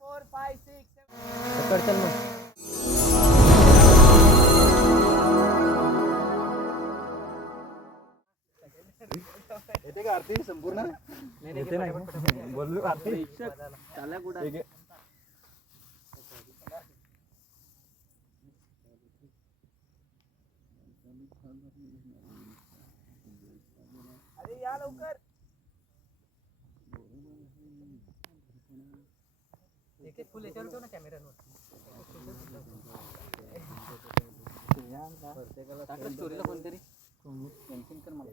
Four five six चल मग. येते का आरती संपूर्ण? येते नाही बोललो. आरती? चालला कुठं? अरे या लवकर. एक फुल याच्यावर ठेव ना कॅमेऱ्यावर. टाका स्टोरीला कोणतरी? मेन्शन कर मला.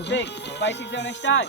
Six five six seven start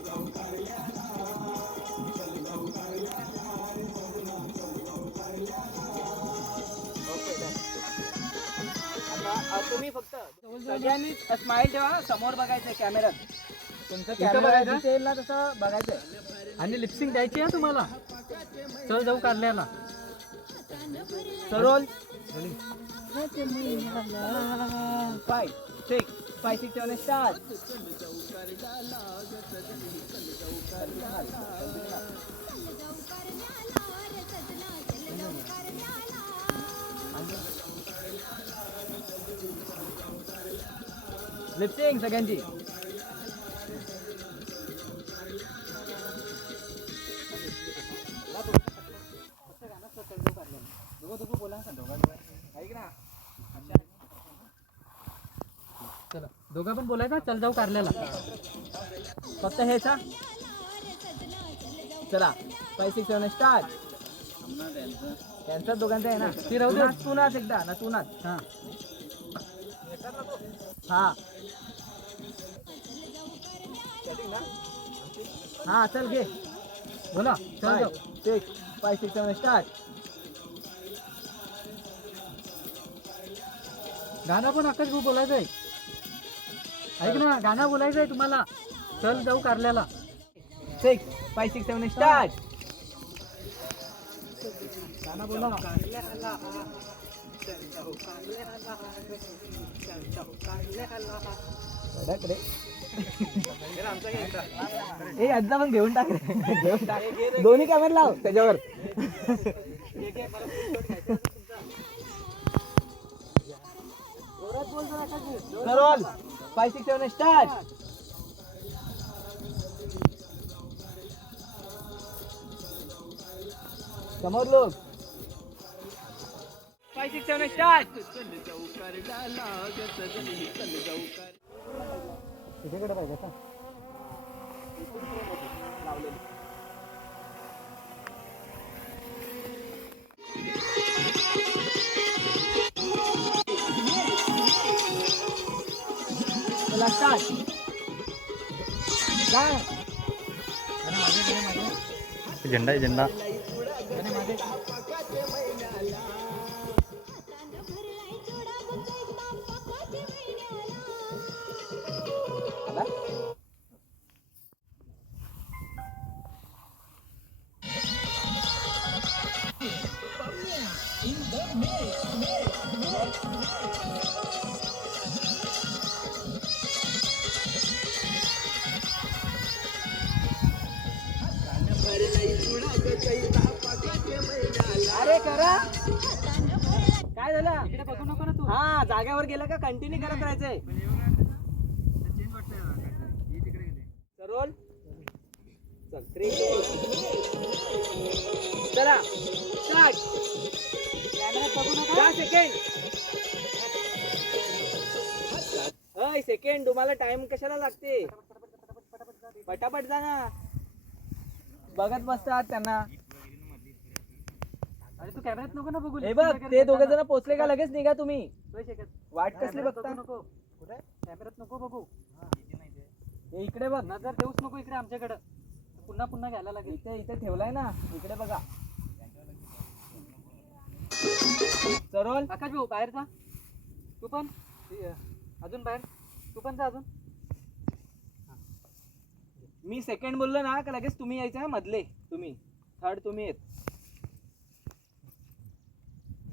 सगळ्यांनी स्माइल ठेवा समोर बघायचंय कॅमेऱ्यात तुमचं कॅमेरा बघायचं? दिसेल ना तसं बघायचंय. आणि लिपसिंग द्यायची आहे तुम्हाला. चल जाऊ कारल्याला. Sarol. Five six five six seven start lip sync सगळ्यांची ऐक ना चला दोघं पण बोलायचा चल जाऊ कारल्याला. फक्त हेच हा? चला फाय सिक्स सेवन स्टार्ट त्यांचा दोघांचा आहे ना. ती राहू दे. तू तू नाच एकदा ना तू नाच. हा. हा. हा चल घे. बोला चल six five six seven start गाणं पण आकाश भाऊ बोलायचं आहे. ऐक ना गाणं बोलायचं आहे तुम्हाला. चल जाऊ कारल्याला. Six five six seven start गाणं बोला. ए यांचा पण घेऊन टाक रे. घेऊन टाक. दोन्ही कॅमेरा लाव त्याच्यावर. करोल फाय सिक्स सेवन स्टार्ट समोर लोक तिच्याकडे पाहिजे का काय झेंडा आहे झेंडा. जाग्यावर गेलं का कंटिन्यू करत राहायचंय रोल चल थ्री चला स्टार्ट दहा सेकंड सेकंड तुम्हाला टाइम कशाला लागते पटापट जा ना बघत बसतात त्यांना अरे तू कॅमेऱ्यात नको ना बघू हे बघ ते दोघे जण पोचले का लगेच निघा तुम्ही? वाट कसली बघता? नको कुठे? कॅमेऱ्यात नको बघू. हे इकडे बघ. नजर देऊच नको इकडे आमच्याकडं. पुन्हा पुन्हा घ्यायला लागेल. इथे इथे ठेवलाय ना. इकडे बघा. चरोल? आकाश भाऊ बाहेर जा. तू पण? अजून बाहेर? तू पण जा अजून. मी सेकंड बोललो ना का लगेच तुम्ही यायचं ना मधले. तुम्ही. थर्ड तुम्ही येत.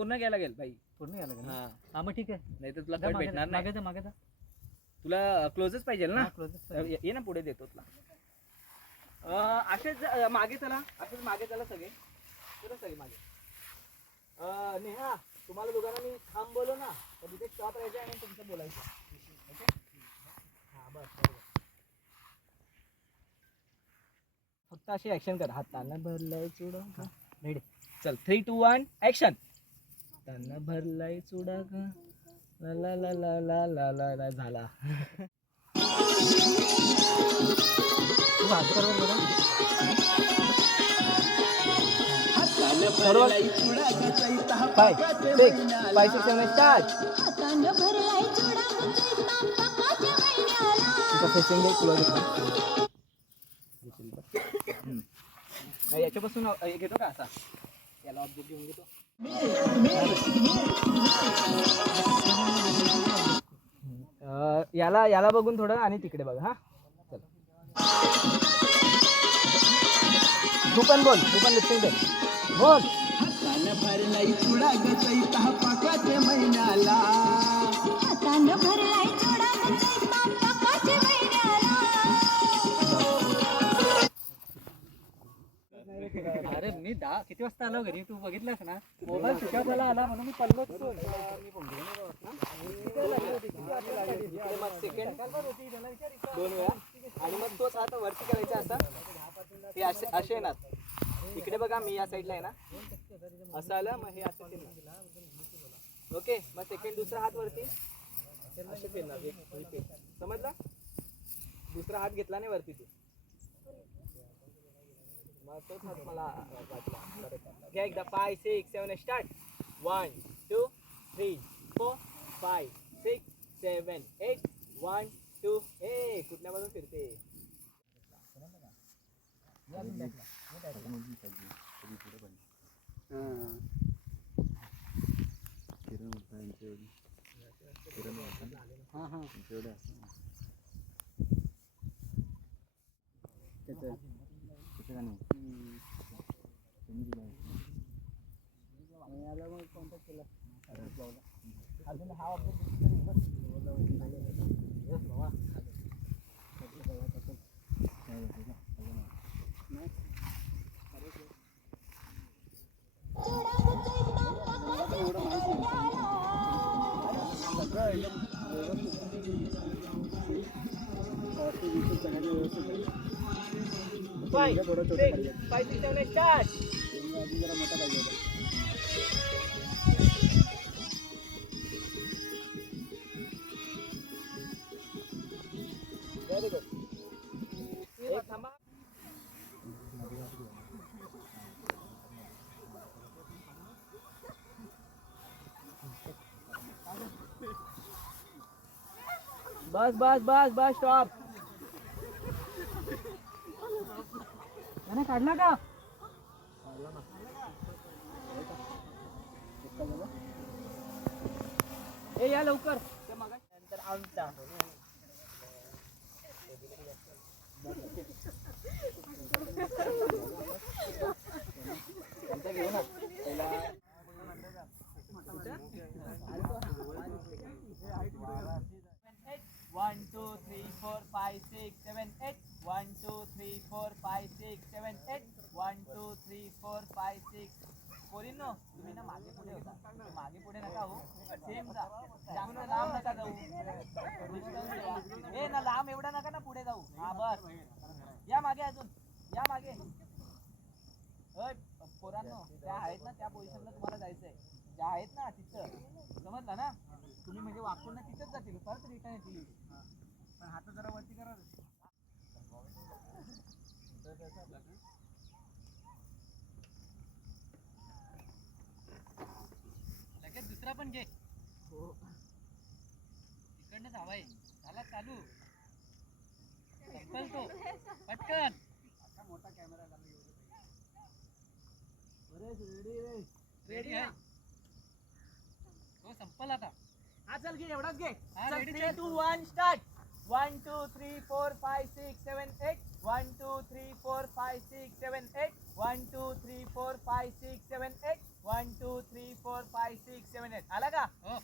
पूर्ण घ्यायला लागेल. भाई पूर्ण घ्यायला लागेल ना? हा. हा मग ठीक आहे. नाही तर तुला कट भेटणार नाही. मागे जा मागे जा. तुला क्लोजच पाहिजे ना? हा, पाहिजे. ये ना पुढे देतो तुला. अं, असेच अं, मागे चला. असेच मागे चला सगळे. चला सगळे मागे. अं, नेहा तुम्हाला दोघांना मी थांब बोलो ना तर तिथे स्टॉप राहायचं आणि तुमचं बोलायचं Okay? हा बस बरोबर. फक्त अशी ऍक्शन कर. भरलाय चुडा का रेडी चल थ्री टू वन ऍक्शन त्यांना भरलाय चुडा का ला ला ला ला ला ला ला झाला. याच्यापासून घेतो का असा? त्याला ऑब्जेक्ट घेऊन घेतो. याला याला बघून थोडं आणि तिकडे बघ हा? चल. तू पण बोल तू पण लिपसिंग दे. बोल. हातानं भरलाय चोडा चैता अरे मी दहा किती वाजता आलो घरी? तू बघितलंस ना? मोबाईल शिकायला आला म्हणून मी सेकंड दोन वेळा. आणि मग तोच हात वरती करायचा असा. हे असे असे येणार. इकडे बघा मी या साईडला आहे ना. असं आलं मग हे असं फिरणार. ओके मग सेकंड दुसरा हात वरती. असे फिरणार. समजला? दुसरा हात घेतला नाही वरती तू. मग तोच हात मला वाटला. घ्या एकदा five six seven start one two three four five six seven eight one two ए कुठल्या बाजून फिरते? हा हा. সেখানে व्यवस्थित five six five six seven start very good एक थांबा बस बस बस बस स्टॉप त्याने काढला का ए या लवकर। ते मगा नंतर आमचा घेऊ ना पहिला one two three four five six seven eight समजलं ना? तुम्ही म्हणजे वाकून ना तिथंच जातील परत रिटर्न येतील. पण हात जरा वरती करा लगेच दुसरा पण घे. तिकडनं धावाय झाला चालू. तो पटकन. रेडी आहे हो संपल आता. हा चल घे एवढाच घे. हा, चल चल. Two one start one two three four five six seven eight one two three four five six seven eight one two three four five six seven eight one two three four five six seven eight आला का? हो.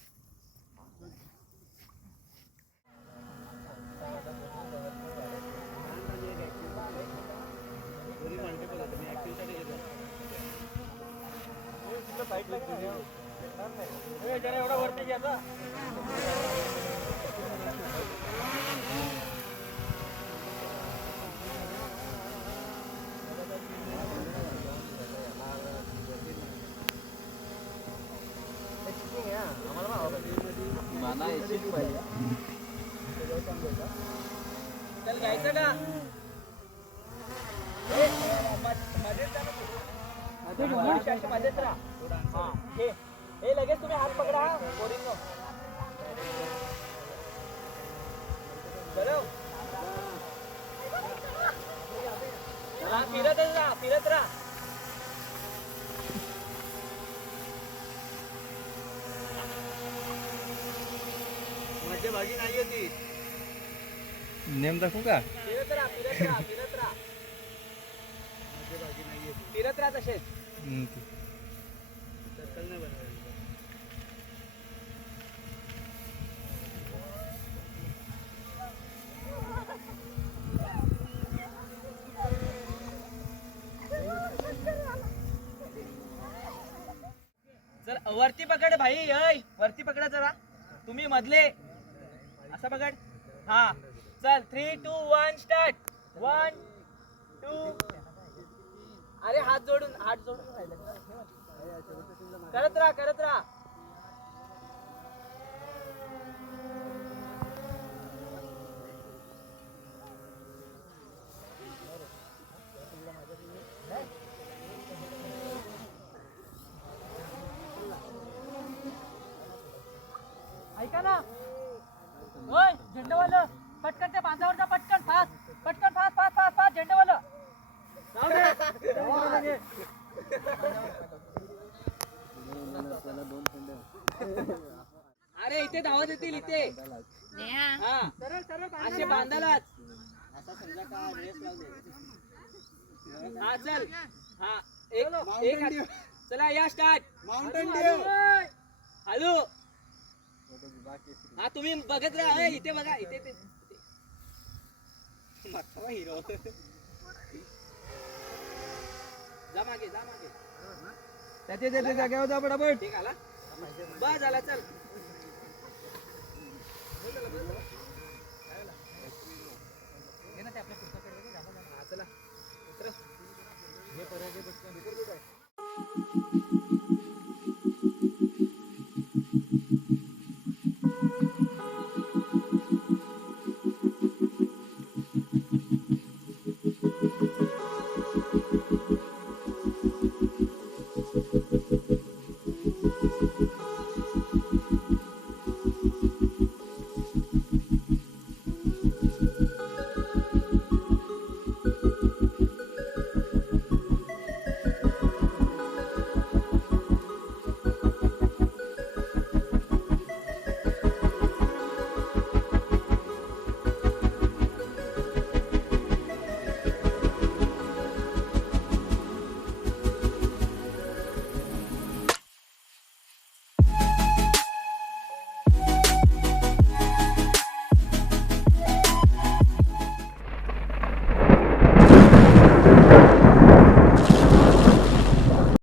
एवढा वरती चल घ्यायचं का? माझेच म- मध्येच राहा. हा, लगेच तुम्ही हात पकडा. पोरींनो. बरं? चला, फिरतच राहा फिरत राहा. मध्यभागी नाही ती नेम दाखवू का? फिरत राहा फिरत राहा फिरत राहा. फिरत राहा तसेच हम्म, ते. सर्कल नाही बनवायला जर वरती पकड भाई अय वरती पकडा जरा. तुम्ही मधले. असं पकड. हा. चल three two one start one two अरे हात जोडून हात जोडून करत राहा करत राहा ऐका ना ओय झेंडवालं पटकन त्या बांधावर जा पटकन फास्ट पटकन फास्ट फास्ट फास्ट फास्ट झेंडवालं जाऊ दे. अरे इथे. हा. असे. बांधालाच हा चल. हा एक एक हात- चला या स्टार्ट माउंटेन ओय. हॅलो हा तुम्ही बघत राहा ए, इथे बघा इथे हिरो जा मागे जा मागे. त्याच्या त्याच्या जागेवर जा पटापट. ठीक आला बस झाला चल घे ना ते आपल्या पुस्तकाकडे घे, झालं, झालं. हा चला.